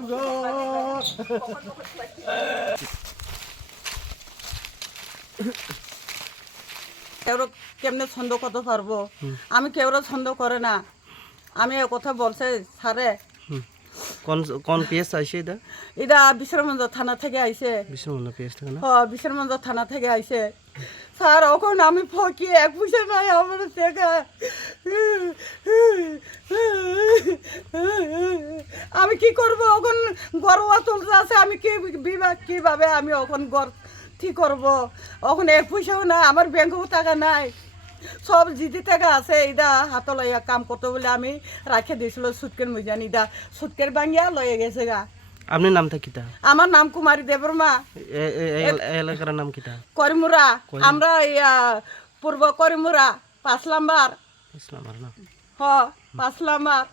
Go. কেউ কেমনে ছন্দ করতে পারব? আমি কেউ ছন্দ করে না। আমি কথা বলছে স্যারে। কোন কোন পিএস আইসে এটা? এটা বিশ্রামঞ্জ থানা থেকে আইছে। বিষ্ণু পিএস থেকে না? হ বিশ্রামঞ্জ থানা থেকে আইছে। স্যার এখন আমি ফকি এক পয়সা নাই আমার টাকা। আমি কি করব? এখন গরওয়া চলতে আছে আমি কি বিভাগ কীভাবে আমি এখন গর ঠিক করব? এখন এক পয়সাও নাই আমার ব্যাংকেও টাকা নাই। সব জিদি থেকে আছে ইদা হাত লইয়া কাম করতে বলে আমি রাখে দিয়েছিল সুটকের মুজান ইদা সুটকের ভাঙিয়া লয়ে গেছে গা। আপনার থাকি কিতা? আমার নাম কুমারী দেবর্মা এলাকার নাম কিতা? করিমুরা। আমরা ইয়া পূর্ব করিমুরা পাঁচ লাম্বার পাঁচ লাম্বার না? হ পাঁচ নাম্বার।